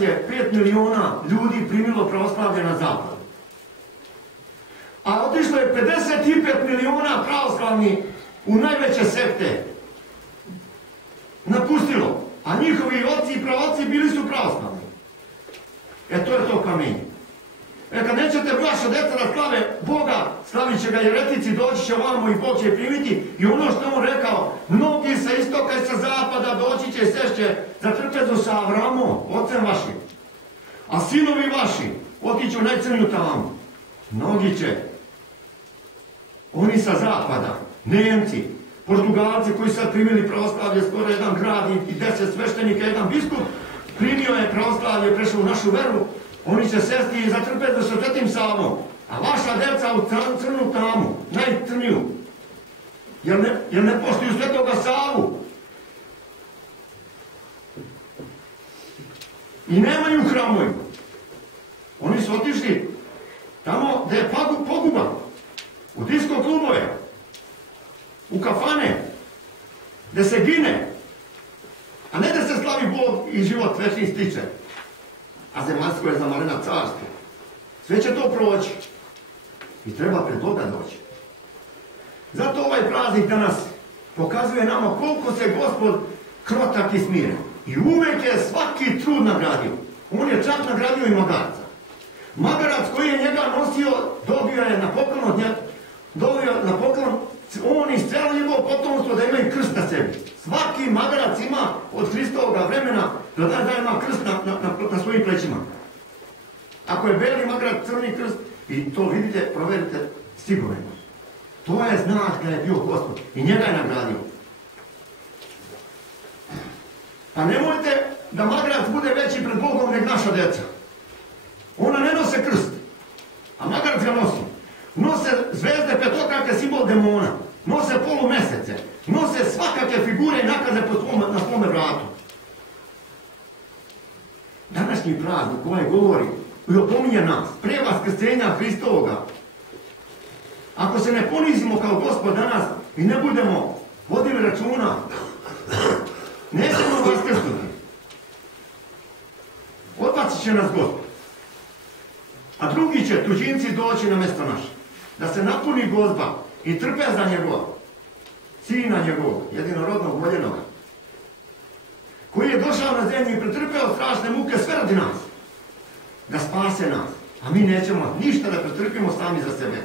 nas je 5 miliona ljudi primilo pravoslavlje na zapadu. A otišlo je 55 miliona pravoslavni u najveće sekte. Napustilo. A njihovi oci i praoci bili su pravoslavni. To je to kamenje. Kad nećete vaša djeca da slave Boga, slavit će ga jeretici, doći će ovamo i Bog će primiti. I ono što on rekao, mnogi sa istoka i sa zapada doći će i sešće za trpezu sa Avramom, ocem vašim. A sinovi vaši otiću u najcrnju tamu. Mnogi će. Oni sa zapada, Nemci, Portugalci koji sad primili pravoslavlje, skoro jedan grad i 10 sveštenika, jedan biskup, primio je pravoslavlje, prešao u našu veru. Oni će sesti i zatrpeti sa Svetim Savom, a vaša deca u crnu tamu, najcrniju, jer ne poštuju Svetoga Savu. I nemaju hramovi. Oni su otišli tamo gdje je poguba, u disko klubove, u kafane, gdje se gine, a ne da se slavi Bog i život večni stiče. A zemaljsko je zamarena carstvo. Sve će to proći. I treba pred Boga doći. Zato ovaj praznik danas pokazuje nama koliko se Gospod krotak i smiren. I uvijek je svaki trud nagradio. On je čak nagradio i magarca. Magarac koji je njega nosio, dobio je na poklon od njega. Dobio na poklon on i cijelo njegovo potomstvo da imaju krst na sebi. Svaki magarac ima od Hristovoga vremena da ima krst na svojim plećima. Ako je beli magarac, crni krst, i to vidite, proverite sigurno. To je znak da je bio Gospod i njega je nagradio. A nemojte da magarac bude veći pred Bogom nek naša djeca. Ona ne nose krst, a magarac ga nosi. Nose zvezde petokrake, simbol demona. Nose polumesece. Nose svakake figure i nakaze na svome vratu. Današnji praznik ovaj govori i opominje nas prije vaskrsenja Hristovoga. Ako se ne ponizimo kao Gospod danas i ne budemo vodili računa, nećemo vaskrsnuti. Odbacit će nas Gospod. A drugi će tuđinci doći na mjesto naše. Da se napuni Gozba i trpeza njegova, sina njegovog, jedinorodnog voljenoga, koji je došao na zemlju i pretrpeo strašne muke sve radi nas, da spase nas, a mi nećemo ništa da pretrpimo sami za sebe.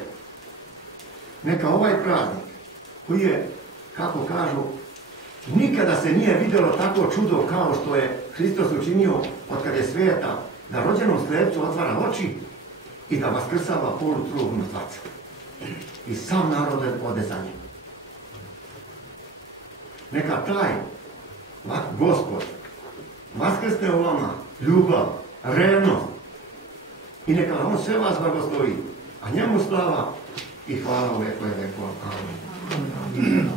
Neka ovaj praznik, koji je, kako kažu, nikada se nije vidjelo tako čudo kao što je Hristos učinio od kada je svijeta, da rođenom slepcu otvara oči i da vaskrsava polutrulog mrtvaca. I sam narod ode za njim. Neka taj Gospod vaskrsne u vama ljubav, revnost i neka on sve vas blagoslovi, a njemu slava i hvala u vekove vekova. Amen.